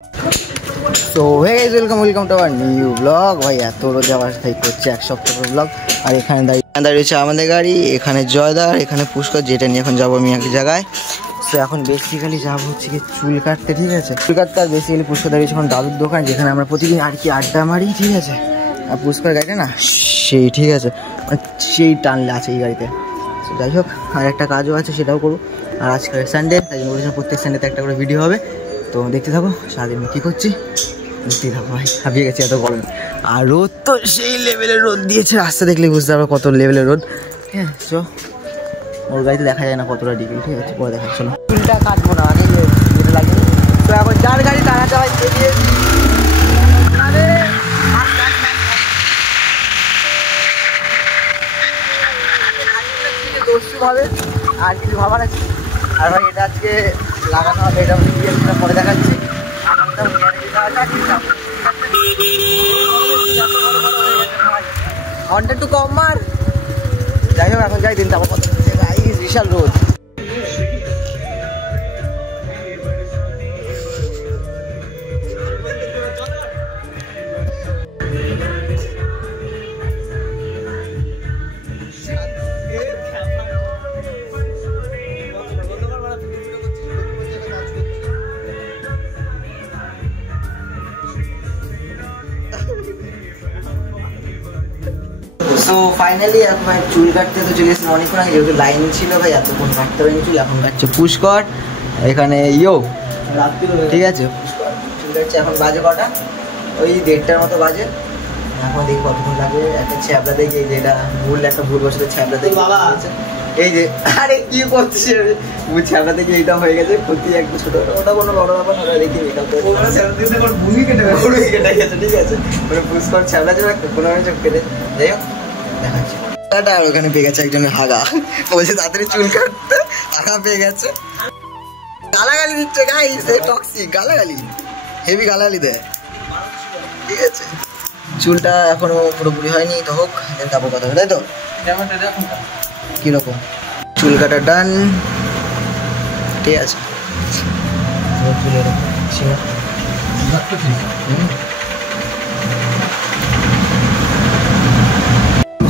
তো hey guys welcome to our new blog. ভাই এত রোদে আবার তাই করছে এক সপ্তাহ ব্লগ। আর এখানে দাঁড়িয়েছে আমাদের গাড়ি, এখানে জয়দার, এখানে পুষ্কর, যেটা নিয়ে এখন যাবো আমি এক জায়গায়। তো এখন বেসিক্যালি যাবো হচ্ছে কি চুল কাটতে, ঠিক আছে। চুল কাটতে আর বেসিক্যালি পুষ্কর দাঁড়িয়েছে এখন দাদুর দোকান, যেখানে আমরা প্রতিদিন আর কি আড্ডা মারি, ঠিক আছে। আর পুষ্কর গাড়িটা না সেই, ঠিক আছে, সেই টানলে আছে এই গাড়িতে। তো যাই হোক, আর একটা কাজও আছে, সেটাও করবো। আর আজকে সানডে, তাই জন্য বলেছিলাম প্রত্যেক সানডেতে একটা করে ভিডিও হবে। তো দেখতে থাকো সারাদিন কী করছি, দেখতেই থাকো। ভাই হাঁপিয়ে গেছি এত গরম, আর রোদ তো সেই লেভেলের রোদ দিয়েছে, রাস্তা দেখলে বুঝতে পারবো কত লেভেলের রোদ। ঠিক আছে, চো ওর গাড়িতে দেখা যায় না কতটা ডিগ্রি, ঠিক আছে, পরে দেখা চলো। চুলটা কাটবো না, আগে যেটা লাগে। তো এখন যার গাড়ি তারা যাওয়াই বেরিয়ে ভাবে আর কিছু ভাবার আছে। আর ভাই এটা আজকে লাগানো হবে, এটা পরে দেখাচ্ছি। ঘন্টা একটু কম মার। যাই হোক, এখন যাই, দিন তারপর কত বিশাল রোদ। তো ফাইনালি এখন চুল কাটতে তো চলে এসেছি অনেকক্ষণ আগে, যেহেতু লাইন ছিল ভাই এতক্ষণ কাটতে পারিনি চুল। এখন কাটছে পুষ্কর, এখানে ইয়ো, ঠিক আছে, চুল কাটছে। এখন বাজে কটা, ওই 1:30টার মতো বাজে। এখন দেখি কতক্ষণ লাগে। একটা ছ্যাবলা দেখি, যেটা একটা ভুল বসে ছ্যাবলা দেখি বাবা আছে এই যে। আরে কি করছে ছ্যাবলা দেখি, এইটা হয়ে গেছে ক্ষতি একটু ছোট, ওটা কোনো বড় ব্যাপার না। দেখি মেকআপ কেটে গেছে, ঠিক আছে, মানে পুষ্কর ছ্যাবলা যে 15 চোখ কেটে। যাই হোক দেখাচ্ছি। আর ওখানে পেয়ে গেছে একজনের হাগা, বলছে তাড়াতাড়ি চুল কাটতে, হাগা পেয়ে গেছে। গালাগালি দিচ্ছে গাইস, টক্সিক গালাগালি, হেভি গালাগালি দেয়, ঠিক আছে। চুলটা এখনো পুরোপুরি হয়নি, তো হোক, তারপর কথা হবে, তাই তো। কিরকম চুল কাটা ডান, ঠিক আছে।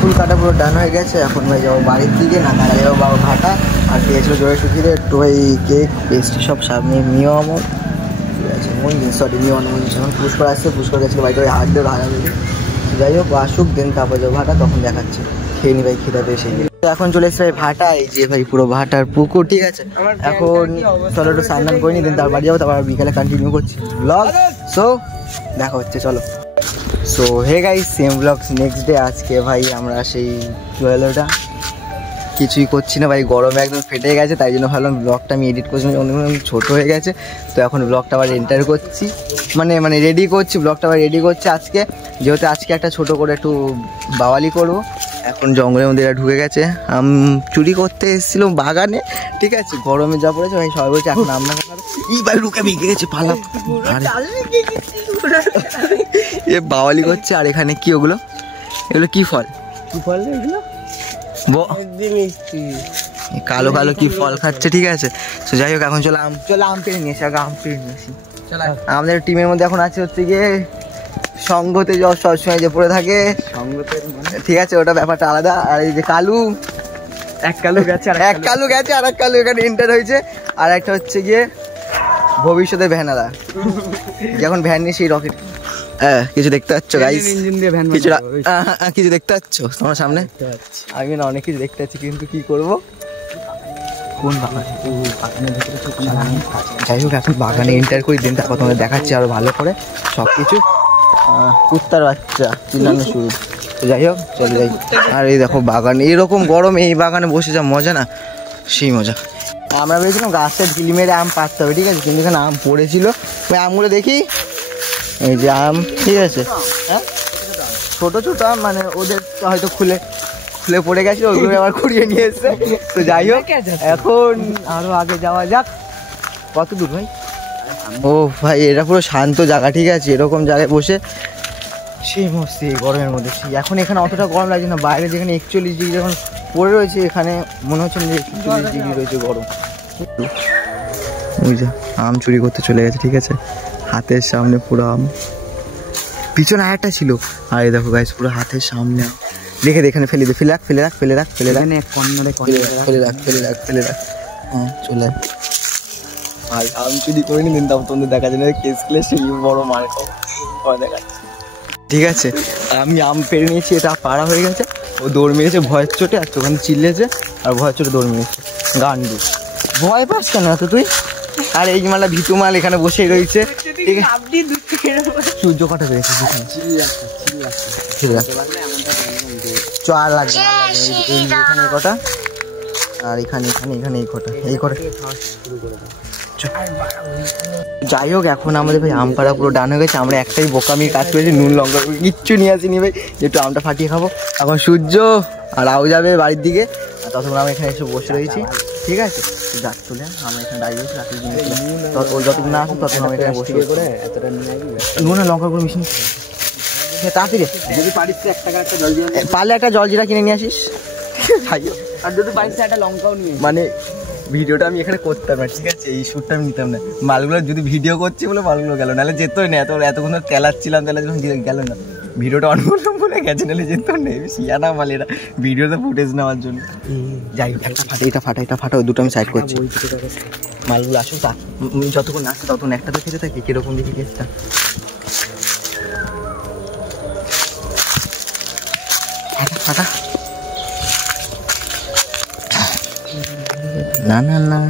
চুল কাটা পুরো ডান হয়ে গেছে। এখন ভাই যাবো বাড়ির দিকে, না তারা যাবো বাবা ভাটা। আর পেয়েছিল জোরে সুখিরে একটু ভাই কেক পেস্ট্রি সব সামনে, মিও আমল, ঠিক আছে, মঞ্জিন, সরি মিও মঞ্জিন। এখন পুষ্কর আসছে, পুষ্কর গেছিলো বাড়িতে ওই হাত দিয়ে ভাড়া মিলে। যাই হোক আসুক, দেন তারপর যাবো ভাটা, তখন দেখাচ্ছি। খেয়ে নি ভাই, খিদাতে এসে এখন চলে এসছে ভাই ভাটা, এই যে ভাই পুরো ভাটার পুকুর, ঠিক আছে। এখন চলো একটু স্নান করে নি, দেন তার বাড়ি যাবো, তারপর বিকালে কন্টিনিউ করছি ব্লগ। সো দেখা হচ্ছে, চলো। So hey guys, same blogs next day. আজকে ভাই আমরা সেই জুয়েলারিটা কিছুই করছি না ভাই, গরমে একদম ফেটে গেছে, তাই জন্য ভাবলাম ব্লগটা আমি এডিট করছি, অনেক ছোটো হয়ে গেছে। তো এখন ব্লগটা আবার এন্টার করছি, মানে রেডি করছি, ব্লগটা আবার রেডি করছি আজকে, যেহেতু আজকে একটা ছোটো করে একটু বাওয়ালি করবো। এখন জঙ্গলের মধ্যে এরা ঢুকে গেছে, চুরি করতে এসেছিল বাগানে, ঠিক আছে। গরমে যা পড়েছে ভাই, সবাই বলছে এখন আমরা এই ভাই রুকে ভেঙে গেছে পালা, এ বাওয়ালি করছে। আর এখানে কি ওগুলো, এগুলো কি ফল, কি ফল এগুলো, কালো কালো কি ফল খাচ্ছে, ঠিক আছে। তো যাই হোক, এখন চলো আম পেড়ে নিয়েছি, আগে আম পেড়ে নিয়েছি। আমাদের টিমের মধ্যে এখন আছে হচ্ছে গিয়ে সঙ্গতে সবসময় যে পড়ে থাকে সঙ্গতে, ঠিক আছে, ওটা ব্যাপারটা আলাদা। আর এই যে কালু, এক কালু গেছে আর এক কালু এখানে এন্টার হয়েছে। আর একটা হচ্ছে গিয়ে ভবিষ্যতে ভ্যানারা, যখন ভ্যান নিয়ে সেই রকেট, হ্যাঁ কিছু দেখতে পাচ্ছ গাইস, কিছু দেখতে পাচ্ছ তোমার সামনে। আমি না অনেক কিছু দেখতে পাচ্ছি, কিন্তু কি করবো, কোন বাগান, যাই হোক এখন বাগানে এন্টার করি, দিন তারপর তোমাদের দেখাচ্ছি আরো ভালো করে সব কিছু। কুত্তার বাচ্চা চিল্লানো শুরু, যাই হোক চলে যাই। আর এই দেখো বাগান, এইরকম গরমে এই বাগানে বসে যা মজা না, সেই মজা। আমরা ভেবেছিলাম গাছের ঢিল মেরে আম পাড়তে হবে, ঠিক আছে, কিন্তু এখানে আম পড়েছিল। ওই আমগুলো দেখি, এই যে আম, ঠিক আছে, হ্যাঁ ছোটো ছোটো আম, মানে ওদের হয়তো খুলে পড়ে গেছে, ওইগুলো আবার কুড়িয়ে নিয়ে এসছে। তো যাই হোক এখন আরো আগে যাওয়া যাক। কত দূর ভাই? ও ভাই এটা পুরো শান্ত জায়গা, ঠিক আছে, এরকম জায়গায় বসে সেই মস্তি গরমের মধ্যে। এখন এখানে অতটা গরম লাগছে না, বাইরে যেখানে 41 ডিগ্রি যখন পড়ে রয়েছে, এখানে মনে হচ্ছে যে 41 ডিগ্রি রয়েছে গরম। ওই যে আম চুরি করতে চলে গেছে, ঠিক আছে, হাতের সামনে পুরো আম, পিছনে আরেকটা ছিল, আর এই দেখো গাইস পুরো হাতের সামনে। দেখে এখানে ফেলে দে, ফেলে রাখ ফেলে রাখ ফেলে রাখ ফেলে রাখ, ফেলে রাখ ফেলে রাখ ফেলে রাখ। হ্যাঁ চলে ভাই, আম চুরি করে নি, কিন্তু তোমাদের দেখা যায় না, কেস খেলে সেই বড় মার খাবো দেখা। ঠিক আছে, আমি আম পেরে নিয়েছি, এটা পাড়া হয়ে গেছে। ও দৌড় মেরেছে ভয়ের চোটে, আর ওখানে চিল্লেছে, আর ভয়ের চোটে দৌড় মেরেছে। গান্ডু, ভয় পাস কেন এত তুই? আর এই মালা ভিতু মাল এখানে বসে রয়েছে। ঠিক আছে, সূর্য কটা পেয়েছে? আর লাগবে এখানে কটা, আর এখানে এখানে এখানে এই কটা, এই কটা। যাই হোক, এখন আমাদের ভাই আম পাড়া পুরো ডান হয়ে গেছে। আমরা একটাই বোকামির কাজ করেছি, নুন লঙ্কা কিচ্ছু নিয়ে আসিনি ভাই, একটু আমটা ফাটিয়ে খাবো। এখন সূর্য আর আও যাবে বাড়ির দিকে, আর ততক্ষণ আমরা এখানে এসে বসে রয়েছি। ঠিক আছে, যাক চলে আমরা এখানে দাঁড়িয়ে রয়েছি, রাতের জিনিস ও যতক্ষণ না আসুন ততক্ষণ আমরা এখানে বসে করে নুন আর লঙ্কা করে মিশিয়ে তাড়াতাড়ি। যদি পারিস একটা জল জিরা, পারলে একটা জল জিরা কিনে নিয়ে আসিস। আর যদি পারিস একটা লঙ্কাও নিয়ে, মানে ভিডিওটা আমি এখানে করতাম না, ঠিক আছে, এই শ্যুটটা আমি নিতাম না। মালগুলো যদি ভিডিও করছি বলে মালগুলো গেল, নাহলে যেতই না। এতক্ষণ তেলাচ্ছিলাম গেল না, ভিডিওটা অন করলাম বলে গেছে, নাহলে যেত না। শিয়ানা মাল এরা ভিডিওতে ফুটেজ নেওয়ার জন্য। যাই হোক, একটা ফাটা, এটা ফাটা, এটা ফাটা, ওই দুটো আমি সাইড করছি। মালগুলো আসুক, তা যতক্ষণ আসছে ততক্ষণ একটা তো খেতে থাকি, কিরকম দেখি কেসটা। ফাটা না না না,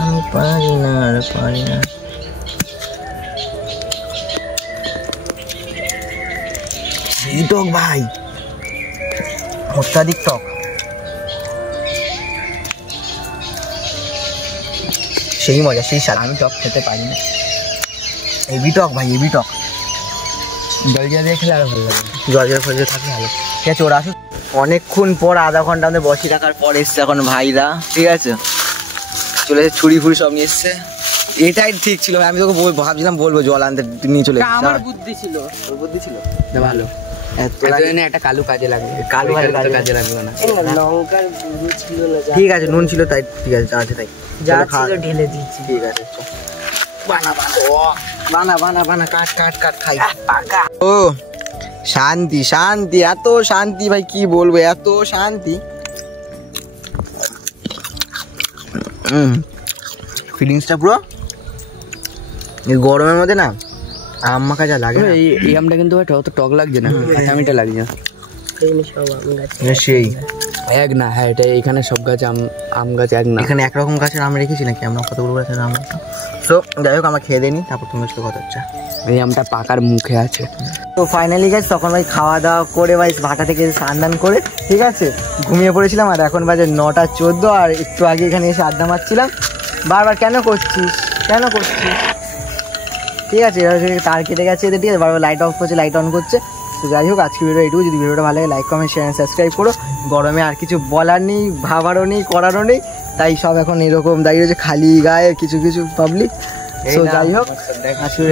আমি পারি না, আর পারি না। এই টক ভাই, অত্যাধিক টক। সেই মজা, সেই স্বাদ। আমি টক খেতে পারি না, হেভি টক ভাই, হেভি টক। জলজিরা দিয়ে খেলে আরো ভালো লাগে, জলজিরা ফলজিরা থাকলে ভালো। ঠিক আছে, ওরা আসুক। অনেকক্ষণ পর, আধা ঘন্টা আমাদের বসে রাখার পর এসছে এখন ভাইরা। ঠিক আছে, চলে এসে ছুরি ফুড়ি সব নিয়ে এসছে। এটাই ঠিক ছিল, আমি তোকে ভাবছিলাম বলবো জল আনতে, নিয়ে চলে এসেছে। আমার বুদ্ধি ছিল, ওর বুদ্ধি ছিল ভালো। একটা কালো কাজে লাগবে, কালো কাজে লাগবে না। লঙ্কার গুঁড়ো ছিল না, ঠিক আছে, নুন ছিল তাই, ঠিক আছে, যা আছে তাই, যা ছিল ঢেলে দিচ্ছি। ঠিক আছে, বানা বানা বানা বানা, কাট কাট কাট, খাই। ও শান্তি শান্তি, এত শান্তি ভাই, কি বলবো, এত শান্তি। ফিলিংসটা পুরো গরমের মধ্যে না আম মাখা যা লাগে। এই আমটা কিন্তু অত টক লাগছে না, কাঁচা মিঠা লাগছে সেই এক না। হ্যাঁ, এটা এখানে সব গাছ আম গাছ এক না, এখানে একরকম গাছের আম রেখেছি নাকি আমরা, কতগুলো গাছের আম। তো যাই হোক, আমরা খেয়ে দিইনি, তারপর তোমার সাথে কথা হচ্ছে। এই আমটা পাকার মুখে আছে। তো ফাইনালি গাছ, তখন ভাই খাওয়া দাওয়া করে ভাই ভাটা থেকে স্নান করে, ঠিক আছে, ঘুমিয়ে পড়েছিলাম। আর এখন বাজে 9:14, আর একটু আগে এখানে এসে আড্ডা মারছিলাম। বারবার কেন করছিস, কেন করছিস? ঠিক আছে, তার কেটে গেছে এদের, ঠিক আছে, বারবার লাইট অফ করছে, লাইট অন করছে। তো যাই হোক, আজকে ভিডিও এইটুকু। যদি ভিডিওটা ভালো লাগে লাইক কমেন্ট শেয়ার সাবস্ক্রাইব করো। গরমে আর কিছু বলার নেই, ভাবারও নেই, করারও নেই, তাই সব এখন এরকম দাঁড়িয়ে রয়েছে খালি গায়ে কিছু কিছু পাবলিক। তো যাই হোক, আজকে